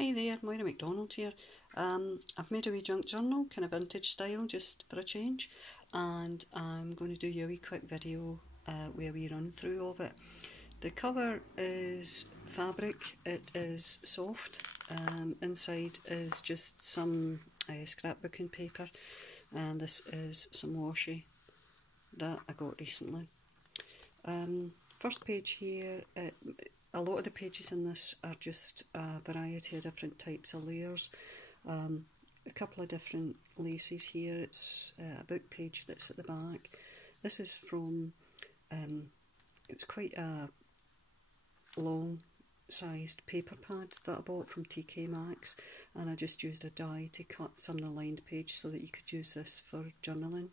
Hi there, Moira McDonald here. I've made a wee junk journal, kind of vintage style, just for a change, and I'm going to do you a wee quick video with a wee run through of it. The cover is fabric, it is soft, inside is just some scrapbooking paper, and this is some washi that I got recently. First page here, a lot of the pages in this are just a variety of different types of layers. A couple of different laces here. It's a book page that's at the back. This is from, it was quite a long sized paper pad that I bought from TK Maxx, and I just used a die to cut some of the lined page so that you could use this for journaling.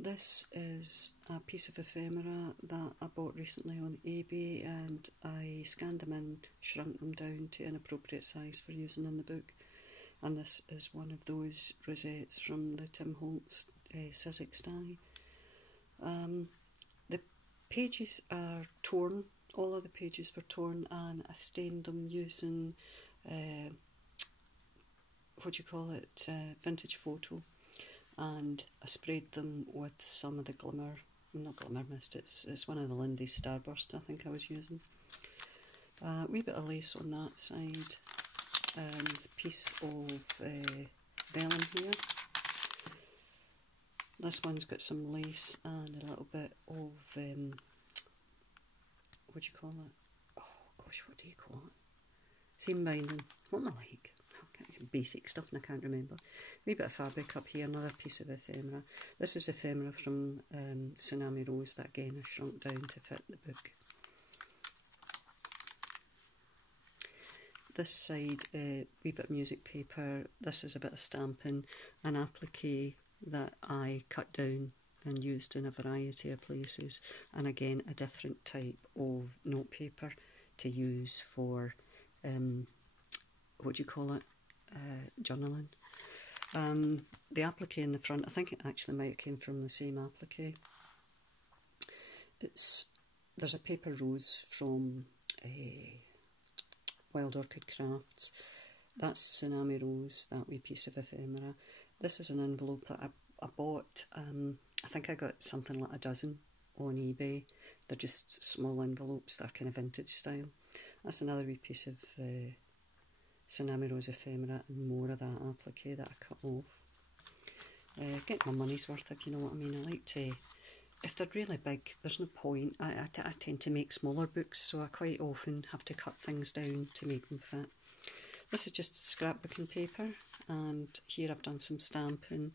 This is a piece of ephemera that I bought recently on eBay, and I scanned them in, shrunk them down to an appropriate size for using in the book. And this is one of those rosettes from the Tim Holtz Sizzix die. The pages are torn, all of the pages were torn, and I stained them using, vintage photo. And I sprayed them with some of the not glimmer mist, it's one of the Lindy's Starburst I think I was using. A wee bit of lace on that side, and a piece of vellum here. This one's got some lace and a little bit of, oh gosh, what do you call it? Seam binding, what am I like? Basic stuff and I can't remember. A wee bit of fabric up here, another piece of ephemera. This is ephemera from Tsunami Rose that again I shrunk down to fit the book. This side, wee bit of music paper. This is a bit of stamping, an applique that I cut down and used in a variety of places, and again a different type of note paper to use for journaling. The applique in the front, I think it actually might have came from the same applique. There's a paper rose from Wild Orchid Crafts. That's Tsunami Rose, that wee piece of ephemera. This is an envelope that I bought, I think I got something like a dozen on eBay. They're just small envelopes that are kind of vintage style. That's another wee piece of Tsunami Rose ephemera, and more of that applique that I cut off. Get my money's worth, if you know what I mean. I like to, if they're really big, there's no point. I tend to make smaller books, so I quite often have to cut things down to make them fit. This is just scrapbooking paper, and here I've done some stamping.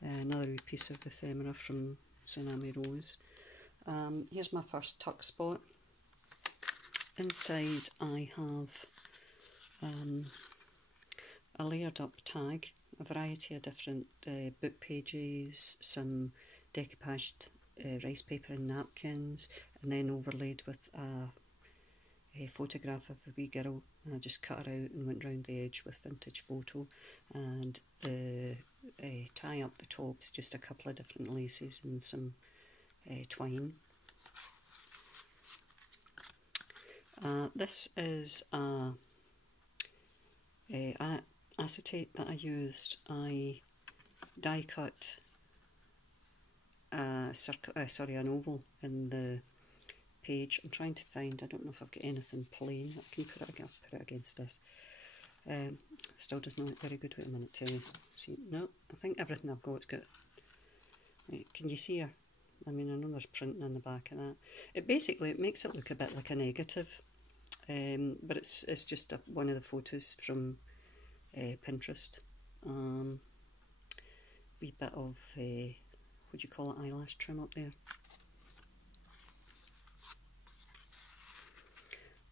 Another wee piece of ephemera from Tsunami Rose. Here's my first tuck spot. Inside I have a layered up tag, a variety of different book pages, some decoupaged rice paper and napkins, and then overlaid with a photograph of a wee girl. And I just cut her out and went round the edge with vintage photo, and tie up the tops, just a couple of different laces and some twine. This is a acetate that I used. I die cut an oval in the page. I'm trying to find, I don't know if I've got anything plain. I can put it against this. Still does not look very good. Wait a minute to see. No, I think everything I've got's got. Right, can you see her? I mean, I know there's printing in the back of that. It makes it look a bit like a negative, but it's just one of the photos from Pinterest. Wee bit of eyelash trim up there,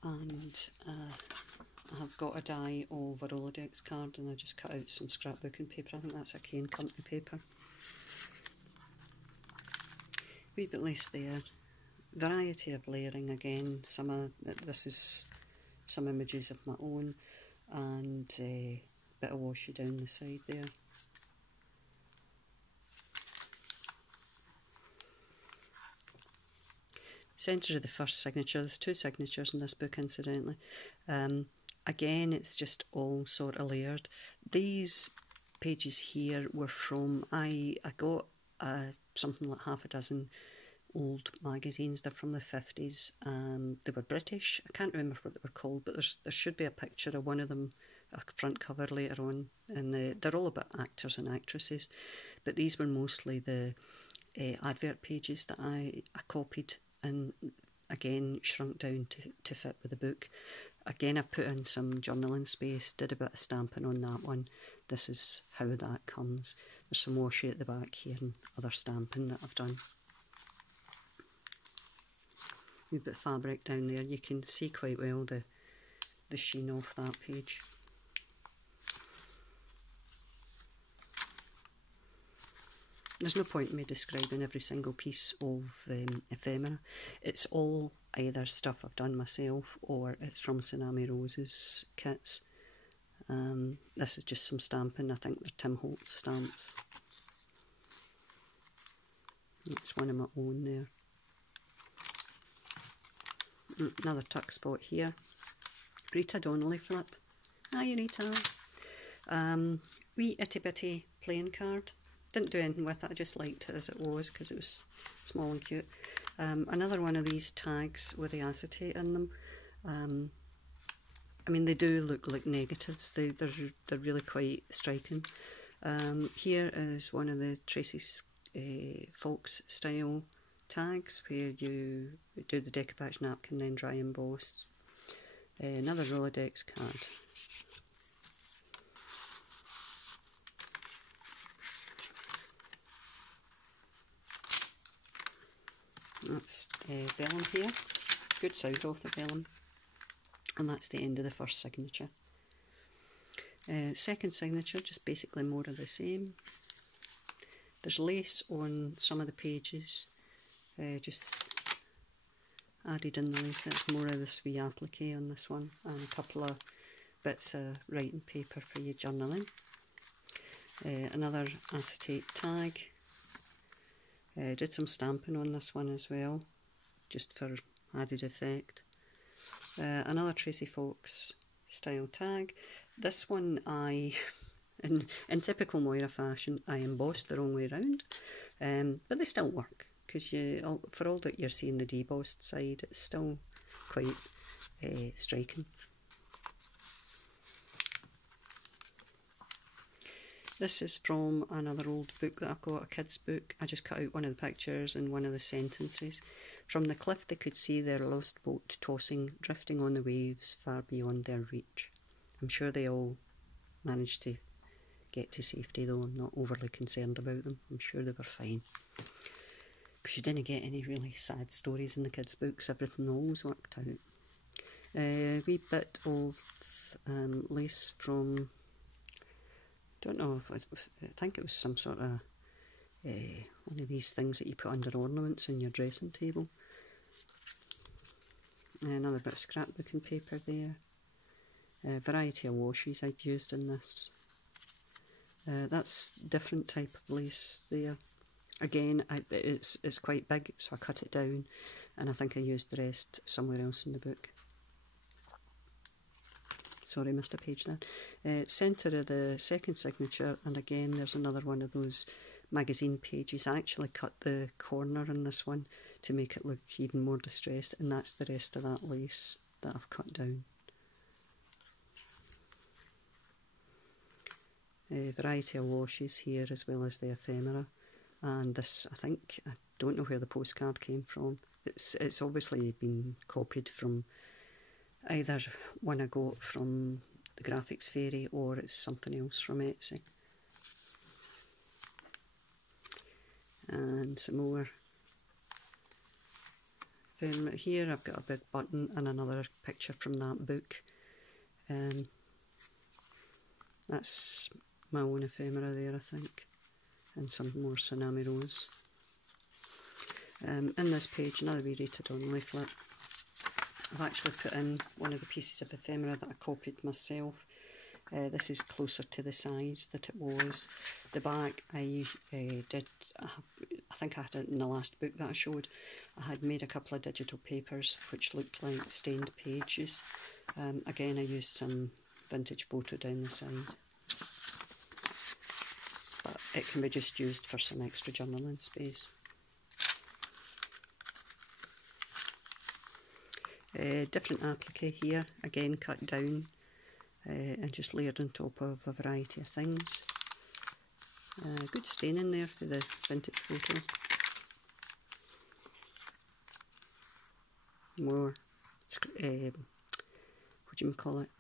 and I've got a die of a Rolodex card, and I just cut out some scrapbooking paper. I think that's a Cane Company paper. Wee bit lace there. Variety of layering again. This is some images of my own, and a bit of washi down the side there. Centre of the first signature. There's two signatures in this book, incidentally. again, it's just all sort of layered. These pages here were from, I got something like half a dozen old magazines. They're from the 50s. They were British. I can't remember what they were called, but there should be a picture of one of them, a front cover later on, and they're all about actors and actresses, but these were mostly the advert pages that I copied and again shrunk down to fit with the book. Again, I've put in some journaling space, did a bit of stamping on that one. This is how that comes. There's some washi at the back here and other stamping that I've done. A bit of fabric down there. You can see quite well the sheen off that page. There's no point in me describing every single piece of ephemera. It's all either stuff I've done myself or it's from Tsunami Rose's kits. This is just some stamping. I think they're Tim Holtz stamps. It's one of my own there. Another tuck spot here. Rita Donnelly flip. Hi Rita. Wee itty bitty playing card. Didn't do anything with it, I just liked it as it was because it was small and cute. Another one of these tags with the acetate in them. I mean, they do look like negatives. They're really quite striking. Here is one of the Tracy Folks style tags where you do the decoupage napkin, then dry emboss. Another Rolodex card. That's vellum here, good sound off the vellum, and that's the end of the first signature. Second signature, just basically more of the same. There's lace on some of the pages, just added in the lace. It's more of this wee applique on this one, and a couple of bits of writing paper for your journaling. Another acetate tag. Did some stamping on this one as well, just for added effect. Another Tracy Folks style tag. This one in typical Moira fashion, I embossed the wrong way around, but they still work, because for all that you're seeing the debossed side, it's still quite striking. This is from another old book that I've got, a kid's book. I just cut out one of the pictures and one of the sentences. From the cliff they could see their lost boat tossing, drifting on the waves far beyond their reach. I'm sure they all managed to get to safety though. I'm not overly concerned about them. I'm sure they were fine. Because you didn't get any really sad stories in the kids' books. Everything always worked out. A wee bit of lace from... don't know, I think it was some sort of one of these things that you put under ornaments in your dressing table. Another bit of scrapbooking paper there. Variety of washes I've used in this. That's different type of lace there. Again, it's quite big, so I cut it down, and I think I used the rest somewhere else in the book. Sorry, missed a page there. Centre of the second signature, and again there's another one of those magazine pages. I actually cut the corner in this one to make it look even more distressed, and that's the rest of that lace that I've cut down. Variety of washes here as well as the ephemera, and this, I don't know where the postcard came from. It's obviously been copied from either one I got from the Graphics Fairy or it's something else from Etsy. And some more ephemera here. I've got a big button and another picture from that book. That's my own ephemera there, I think, and some more Tsunami Rose. In this page, another wee Rita Donnelly flip. I've actually put in one of the pieces of ephemera that I copied myself. This is closer to the size that it was. The back I did I think I had it in the last book that I showed. I had made a couple of digital papers which looked like stained pages. Again, I used some vintage photo down the side, but it can be just used for some extra journaling space. Different applique here, again cut down and just layered on top of a variety of things. Good staining there for the vintage photo. More, what do you call it,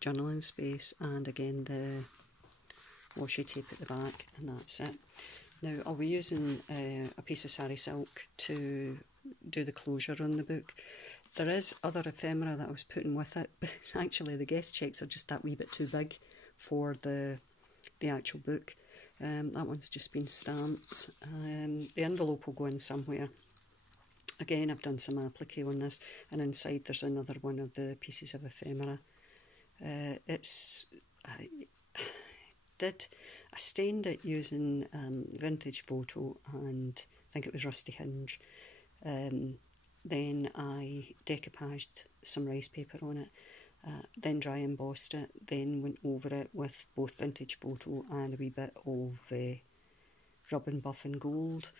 journaling space, and again the washi tape at the back, and that's it. Now I'll be using a piece of sari silk to do the closure on the book. There is other ephemera that I was putting with it, but actually the guest checks are just that wee bit too big for the actual book. That one's just been stamped. The envelope will go in somewhere. Again, I've done some applique on this, and inside there's another one of the pieces of ephemera. I stained it using vintage photo and I think it was rusty hinge. Then I decoupaged some rice paper on it, then dry embossed it, then went over it with both vintage photo and a wee bit of rub and buff in gold.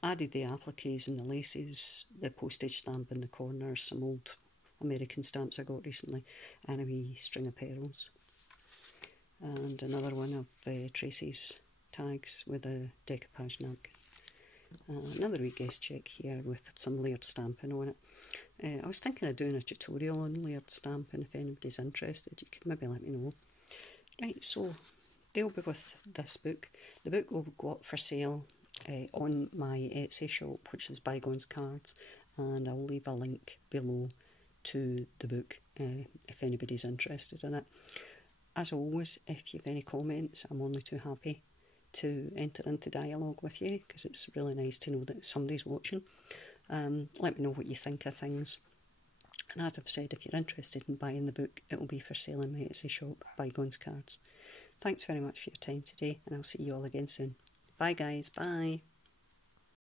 Added the appliques and the laces, the postage stamp in the corners, some old American stamps I got recently, and a wee string of pearls. And another one of Tracy's tags with a decoupage napkin. Another wee guest check here with some layered stamping on it. I was thinking of doing a tutorial on layered stamping. If anybody's interested, you could maybe let me know. Right, so they'll be with this book. The book will go up for sale on my Etsy shop, which is BygonesCards, and I'll leave a link below to the book if anybody's interested in it. As always, if you have any comments, I'm only too happy to enter into dialogue with you, because it's really nice to know that somebody's watching. Let me know what you think of things. And as I've said, if you're interested in buying the book, it will be for sale in my Etsy shop, BygonesCards. Thanks very much for your time today, and I'll see you all again soon. Bye guys, bye.